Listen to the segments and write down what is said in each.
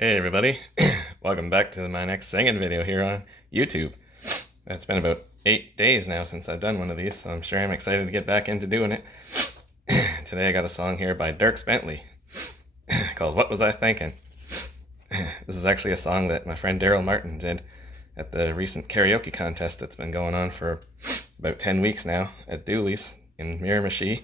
Hey everybody, welcome back to my next singing video here on YouTube. It's been about 8 days now since I've done one of these, so I'm sure I'm excited to get back into doing it. Today I got a song here by Dierks Bentley called What Was I Thinkin'? This is actually a song that my friend Daryl Martin did at the recent karaoke contest that's been going on for about 10 weeks now at Dooley's in Miramichi.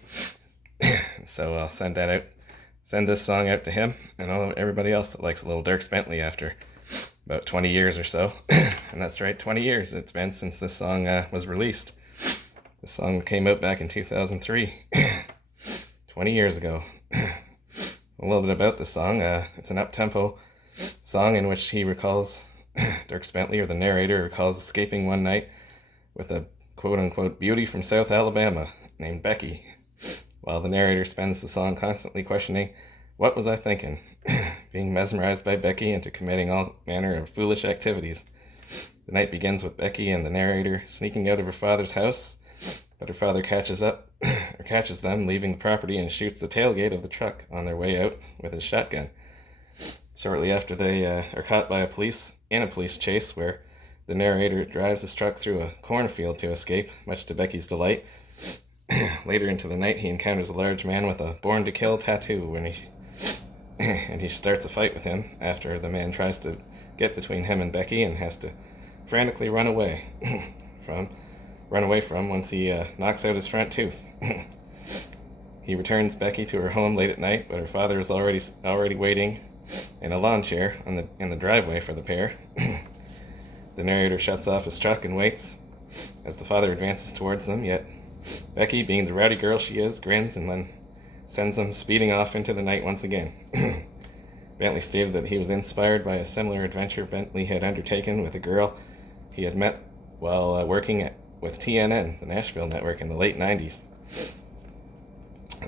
So I'll send this song out to him and everybody else that likes a little Dierks Bentley after about 20 years or so. And that's right, 20 years it's been since this song was released. This song came out back in 2003, 20 years ago. A little bit about this song. It's an up-tempo song in which he recalls, Dierks Bentley, or the narrator, recalls escaping one night with a quote-unquote beauty from South Alabama named Becky, while the narrator spends the song constantly questioning, what was I thinking? Being mesmerized by Becky into committing all manner of foolish activities. The night begins with Becky and the narrator sneaking out of her father's house, but her father catches them leaving the property and shoots the tailgate of the truck on their way out with his shotgun. Shortly after, they are caught by a police chase where the narrator drives his truck through a cornfield to escape, much to Becky's delight. Later into the night, he encounters a large man with a Born to Kill tattoo and he starts a fight with him after the man tries to get between him and Becky and has to frantically run away from once he knocks out his front tooth. He returns Becky to her home late at night, but her father is already waiting in a lawn chair in the driveway for the pair. The narrator shuts off his truck and waits as the father advances towards them, yet Becky, being the rowdy girl she is, grins and then sends them speeding off into the night once again. Bentley stated that he was inspired by a similar adventure Bentley had undertaken with a girl he had met while working with TNN, the Nashville network, in the late 90s.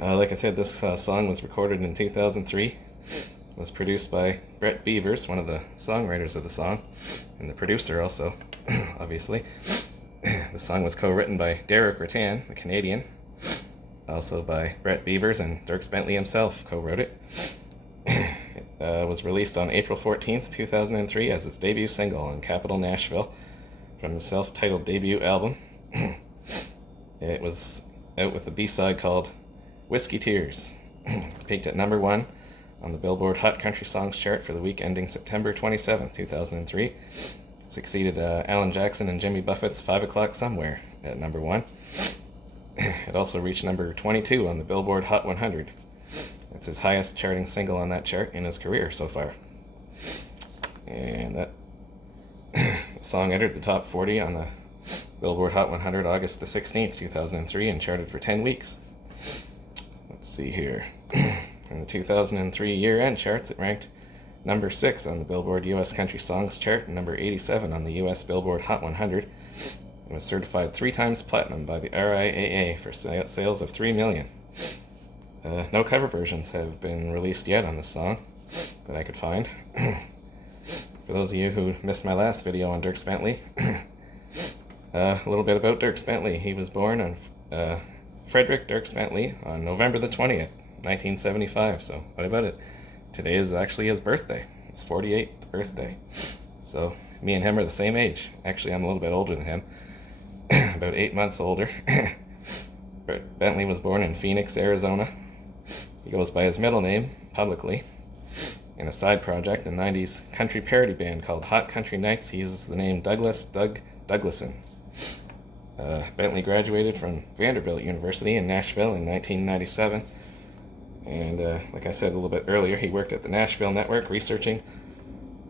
Like I said, this song was recorded in 2003. Was produced by Brett Beavers, one of the songwriters of the song, and the producer also, obviously. The song was co-written by Deric Ruttan, a Canadian, also by Brett Beavers, and Dierks Bentley himself co-wrote it. It was released on April 14th, 2003 as its debut single on Capitol Nashville from the self-titled debut album. It was out with a B-side called Whiskey Tears. Peaked at number 1 on the Billboard Hot Country Songs chart for the week ending September 27th, 2003. Succeeded Alan Jackson and Jimmy Buffett's 5 O'Clock Somewhere at number 1. It also reached number 22 on the Billboard Hot 100. That's his highest charting single on that chart in his career so far. And that song entered the top 40 on the Billboard Hot 100 August the 16th, 2003, and charted for 10 weeks. Let's see here. In the 2003 year-end charts, it ranked number 6 on the Billboard US Country Songs chart and number 87 on the US Billboard Hot 100. It was certified 3 times platinum by the RIAA for sales of 3 million. No cover versions have been released yet on this song that I could find. For those of you who missed my last video on Dierks Bentley, a little bit about Dierks Bentley. He was born on Frederick Dierks Bentley on November the 20th, 1975. So what about it? Today is actually his birthday. His 48th birthday. So me and him are the same age. Actually, I'm a little bit older than him. About 8 months older. Brett Bentley was born in Phoenix, Arizona. He goes by his middle name, publicly. In a side project, a 90s country parody band called Hot Country Nights, he uses the name Doug Douglason. Bentley graduated from Vanderbilt University in Nashville in 1997. And like I said a little bit earlier, he worked at the Nashville network researching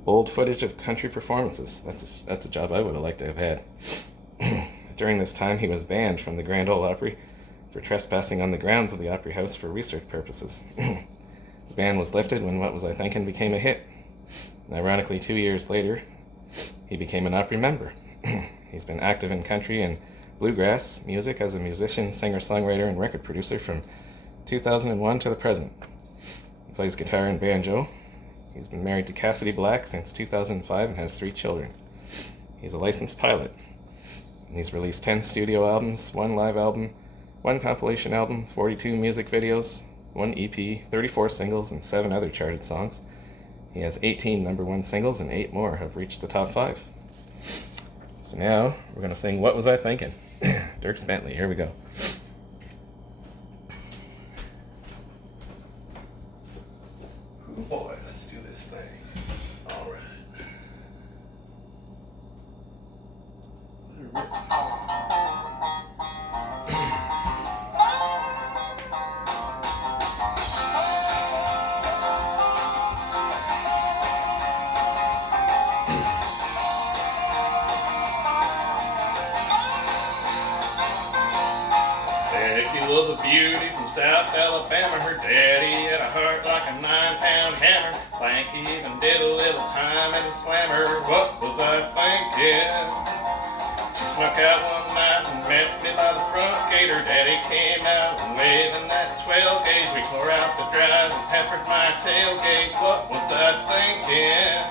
old footage of country performances. That's a job I would have liked to have had. During this time, he was banned from the Grand Ole Opry for trespassing on the grounds of the Opry House for research purposes. The ban was lifted when What Was I Thinkin' became a hit. And ironically, 2 years later, he became an Opry member. He's been active in country and bluegrass music as a musician, singer-songwriter, and record producer from 2001 to the present. He plays guitar and banjo. He's been married to Cassidy Black since 2005 and has 3 children. He's a licensed pilot. And he's released 10 studio albums, 1 live album, 1 compilation album, 42 music videos, 1 EP, 34 singles, and 7 other charted songs. He has 18 #1 singles, and 8 more have reached the top 5. So now we're going to sing What Was I Thinking? Dierks Bentley, here we go. Oh boy, let's do this thing. All right. Becky was a beauty from South Alabama. Her daddy had a heart like a 9-pound hammer. Planky even did a little time in the slammer. What was I thinking? She snuck out one night and met me by the front gate. Her daddy came out and waving that 12 gauge. We tore out the drive and peppered my tailgate. What was I thinking?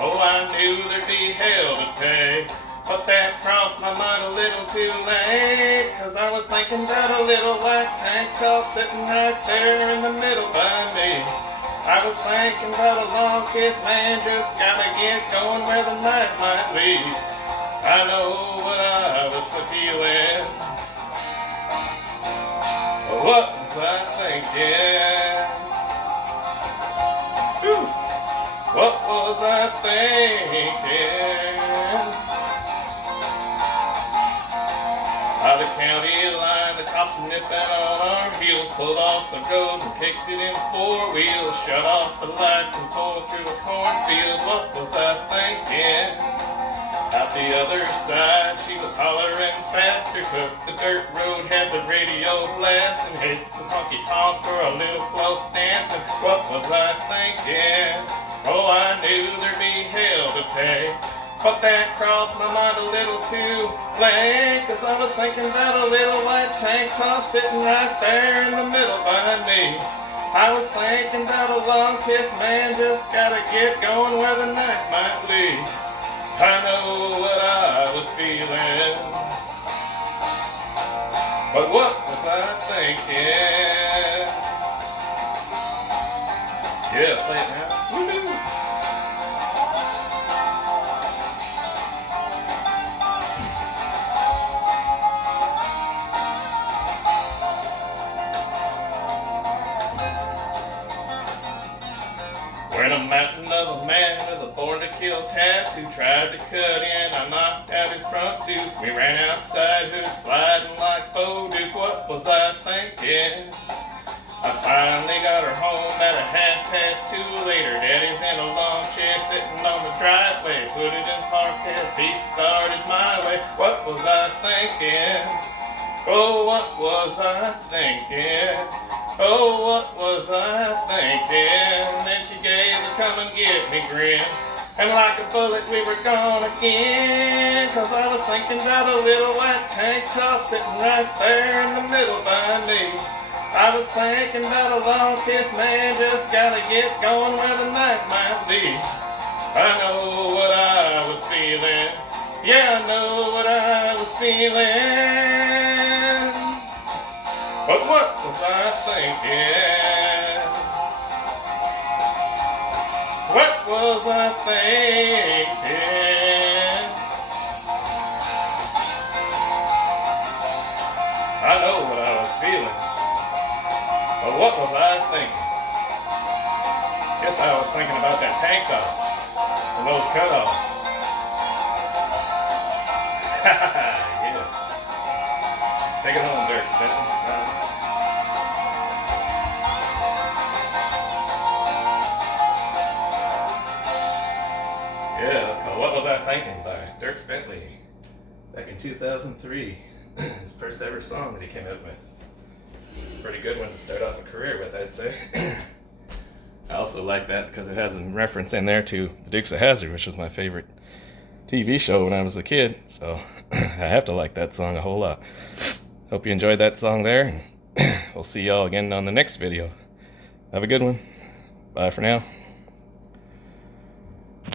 Oh, I knew there'd be hell to pay. But that crossed my mind a little too late, 'cause I was thinking about a little white tank top sitting right there in the middle by me. I was thinking about a long kiss, man, just gotta get going where the night might lead. I know what I was feeling. What was I thinking? Whew. What was I thinking? By the county line, the cops were nipping on our heels, pulled off the road and kicked it in 4 wheels, shut off the lights and tore through a cornfield. What was I thinking? Out the other side, she was hollering faster, took the dirt road, had the radio blasting, hit the honky tonk for a little close dancing. What was I thinking? Oh, I knew there'd be hell to pay. But that crossed my mind a little too late, 'cause I was thinking about a little white tank top sitting right there in the middle by me. I was thinking about a long kiss, man, just gotta get going where the night might lead. I know what I was feeling, but what was I thinking? Yeah, play it now. Woo-hoo. When a mountain of a man with a born-to-kill tattoo tried to cut in, I knocked out his front tooth. We ran outside, hood sliding like Bo Duke. What was I thinking? I finally got her home at 2:30 later. Daddy's in a lawn chair sitting on the driveway. Put it in park as he started my way. What was I thinking? Oh, what was I thinking? Oh, what was I thinking? Then she gave the come and get me grin, and like a bullet we were gone again. 'Cause I was thinking about a little white tank top sitting right there in the middle by me. I was thinking about a long kiss, man, just gotta get going where the night might lead. I know what I was feeling. Yeah, I know what I was feeling. But what was I thinking? What was I thinking? I know what I was feeling. But what was I thinking? Guess I was thinking about that tank top and those cutoffs. Yeah. Take it home, Dierks Bentley. Yeah, that's called What Was I Thinking by Dierks Bentley back in 2003. His first ever song that he came out with. Pretty good one to start off a career with, I'd say. I also like that because it has a reference in there to The Dukes of Hazzard, which was my favorite TV show when I was a kid, so I have to like that song a whole lot. Hope you enjoyed that song there, and we'll see y'all again on the next video. Have a good one. Bye for now.